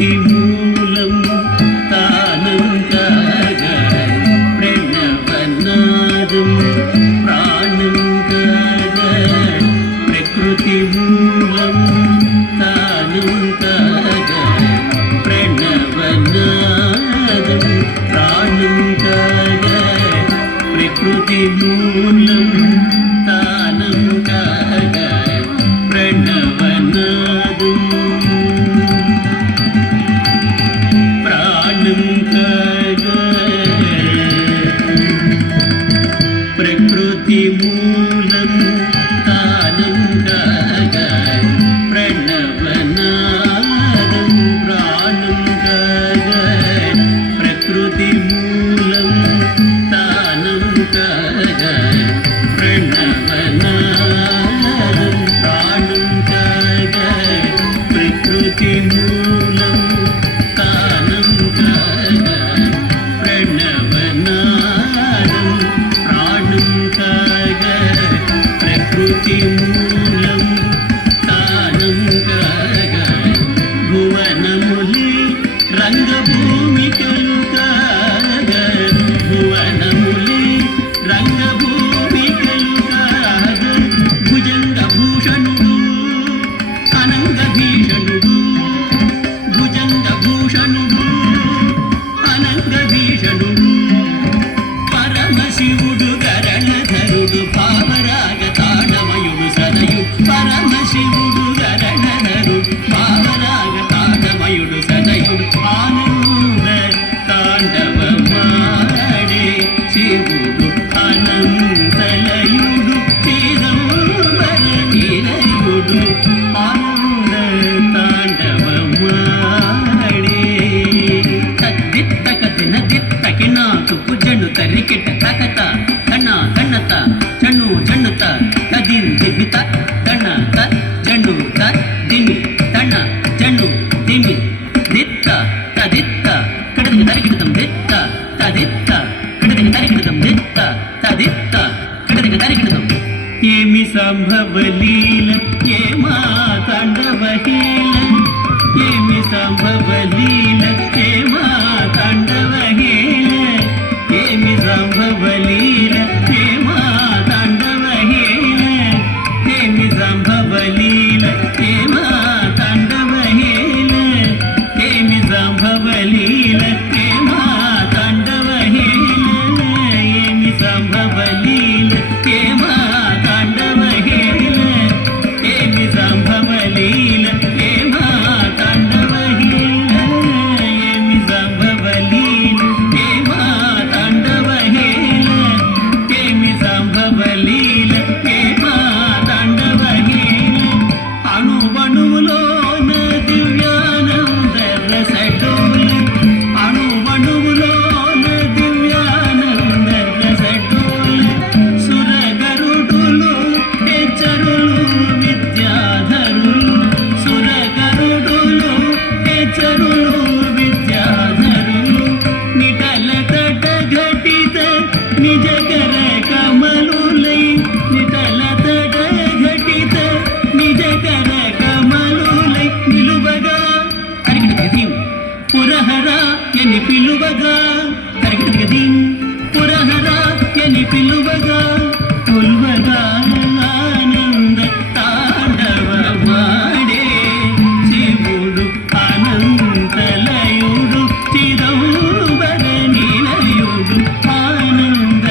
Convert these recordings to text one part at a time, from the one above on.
ప్రకృతి మూలం తానం కాగా ప్రణవనాదం ప్రాణం కాగా ప్రకృతి మూలం తానం కాగా ప్రణవనాదం ప్రాణం కాగా ప్రకృతి మూలం తానం కాగా ప్రణవనాదం ప్రాణం కాగా ప్రకృతి మూలం తానం కాగా ప్రణవనాదం ప్రాణం కాగా ప్రకృతి మూలం తానం కాగా ప్రణవనాదం ప్రాణం కాగా ప్రకృతి మూలం తానం కాగా ప్రణవనాదం ప్రాణం కాగా ప్రకృతి మూలం తానం కాగా భువనములే రంగభూమికలు కాగా భువనములే రంగభూమికలు కాగా భుజంగ భూషణుడు అనంగ భీషణుడు భుజంగ భూషణుడు అనంగ భీషణుడు పరమశివుడు గరణధరుడు భావరాగ తాళమయుడు సదయు పరమశివుడు గరణధరుడు భావరాగ తాళమయుడు సదయుడు ఆనంద తాండవమాడే శివుడు అనంతలయుడు చిదంబర నిలయుడు ఆనంద తాండవమాడే తద్దిత్తక దినదిత్తకి నాతుకు జను తరికిట తకత తన తన్నత జను జన్నుత తదిన్ దిమిత తన త జను త దిమి తన జను దిమి దిత్త తదిత్త కడదికి తరికిటం దిత్త తదిత్త కడదికి తరికిటం దిత్త తదిత్త కడదికి తరికిటం ఏమి సంభవలీల ఏమా తాండవహీల ఏమి సంభవలీల ఏమా తాండవహీల ఏమి సంభవలీల ఏమా తాండవహీల ఏమి సంభవలీల ఏమా తాండవహీల ఏమి సంభవలీల ఏమా తాండవహీల ఏమి సంభవలీల ఏమా తాండవహీల ఏమి సంభవలీల ఏమా తాండవహీల ఏమి సంభవలీల ఏమా తాండవహీల ఏమి సంభవలీల ఏమా తాండవహీల అణువణువులోన దివ్యానంద రసడోల అణువణువులోన దివ్యానంద రసడోల సురగరుడులు హెచ్చరులు విద్యాధరులు సురగరుడులు హెచ్చరులు విద్యాధరులు నిటల తట ఘటిత నిజకర కమలులై నిటల తట ఘటిత నిజకర కమలులై నిలువగా తరిగిటదిం పురహర ఎని పిలువగా తరిగిటదిం పురహర ఎని పిలువగా కొలువగా ఆనంద తాండవమాడే శివుడు అనంతలయుడు చిదంబర నిలయుడు ఆనంద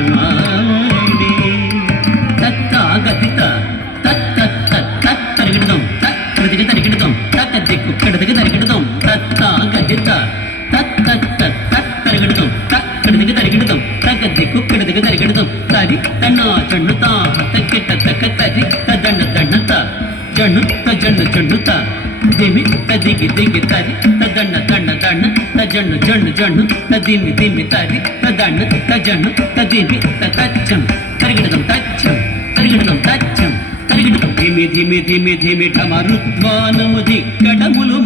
తాండవమాడే తత్తాగతిత తత్తరిగిడదాం తక్కడికి తరిగిడదాం తక్కదిక్కు కడదికి తరిగిడదాం తత్తాగతిత తత్తరిగిడదాం తక్కడికి తరిగిడదాం తగ్గదిక్కు కడదికి తరిగిడదాం తరి తన్నా జన్నుతా తక్కిట తక్క తరి తదండ దండత జన్ను తజన్ను జన్నుత దిమి తదిగి దిగి తరి తదండ దండ దండ తజన్ను జన్ను జన్ను తదిమి దిమి తరి తదండ తజన్ను తదిమి తచ్చం తరిగిడదాం తచ్చం తరిగిడదాం తచ్చం తరిగిడదాం ధిమి ధిమి ధిమి ధిమి ఠమరుద్వానము దిక్కడములు